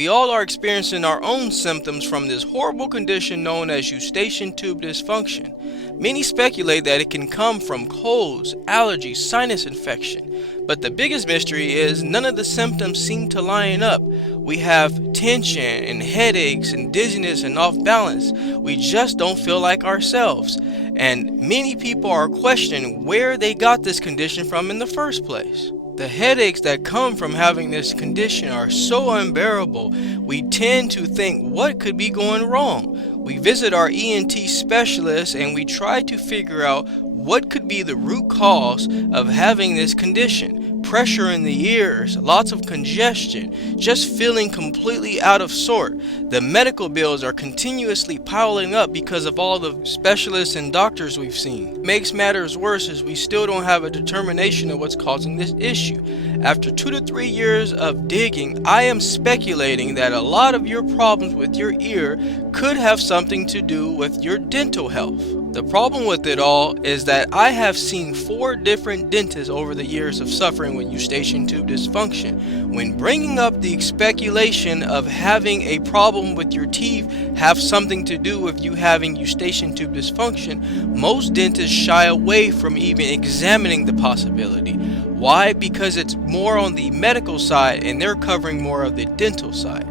We all are experiencing our own symptoms from this horrible condition known as Eustachian Tube Dysfunction. Many speculate that it can come from colds, allergies, sinus infection, but the biggest mystery is none of the symptoms seem to line up. We have tension and headaches and dizziness and off balance. We just don't feel like ourselves, and many people are questioning where they got this condition from in the first place. The headaches that come from having this condition are so unbearable, we tend to think what could be going wrong. We visit our ENT specialist and we try to figure out what could be the root cause of having this condition. Pressure in the ears, lots of congestion, just feeling completely out of sort. The medical bills are continuously piling up because of all the specialists and doctors we've seen. What makes matters worse is we still don't have a determination of what's causing this issue. After 2 to 3 years of digging, I am speculating that a lot of your problems with your ear could have something to do with your dental health. The problem with it all is that I have seen 4 different dentists over the years of suffering with Eustachian Tube Dysfunction. When bringing up the speculation of having a problem with your teeth have something to do with you having Eustachian Tube Dysfunction, most dentists shy away from even examining the possibility. Why? Because it's more on the medical side and they're covering more of the dental side.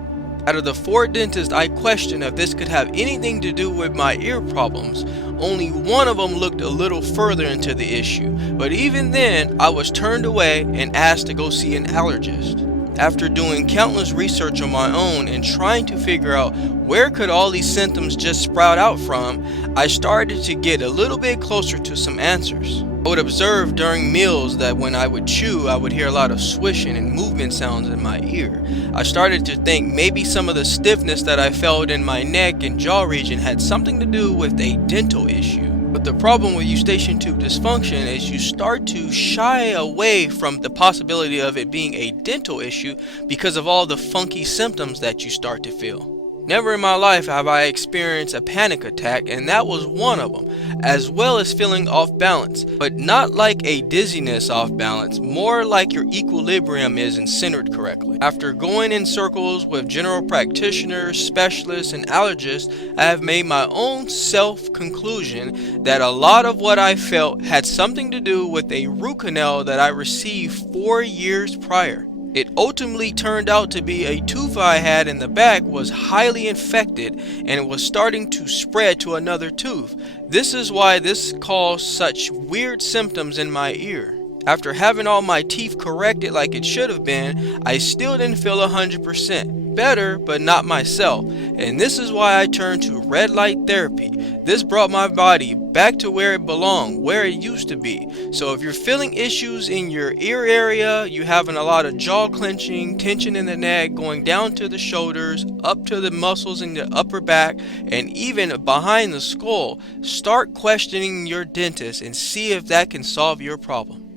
Out of the 4 dentists I questioned if this could have anything to do with my ear problems, only one of them looked a little further into the issue, but even then I was turned away and asked to go see an allergist. After doing countless research on my own and trying to figure out where could all these symptoms just sprout out from, I started to get a little bit closer to some answers. I would observe during meals that when I would chew, I would hear a lot of swishing and movement sounds in my ear. I started to think maybe some of the stiffness that I felt in my neck and jaw region had something to do with a dental issue. But the problem with Eustachian Tube Dysfunction is you start to shy away from the possibility of it being a dental issue because of all the funky symptoms that you start to feel. Never in my life have I experienced a panic attack, and that was one of them, as well as feeling off balance, but not like a dizziness off balance, more like your equilibrium isn't centered correctly. After going in circles with general practitioners, specialists, and allergists, I have made my own self-conclusion that a lot of what I felt had something to do with a root canal that I received 4 years prior. It ultimately turned out to be a tooth I had in the back was highly infected and it was starting to spread to another tooth. This is why this caused such weird symptoms in my ear. After having all my teeth corrected like it should have been, I still didn't feel 100%. Better, but not myself. And this is why I turned to red light therapy. This brought my body back to where it belonged, where it used to be. So if you're feeling issues in your ear area, you having a lot of jaw clenching, tension in the neck, going down to the shoulders, up to the muscles in the upper back, and even behind the skull, start questioning your dentist and see if that can solve your problem.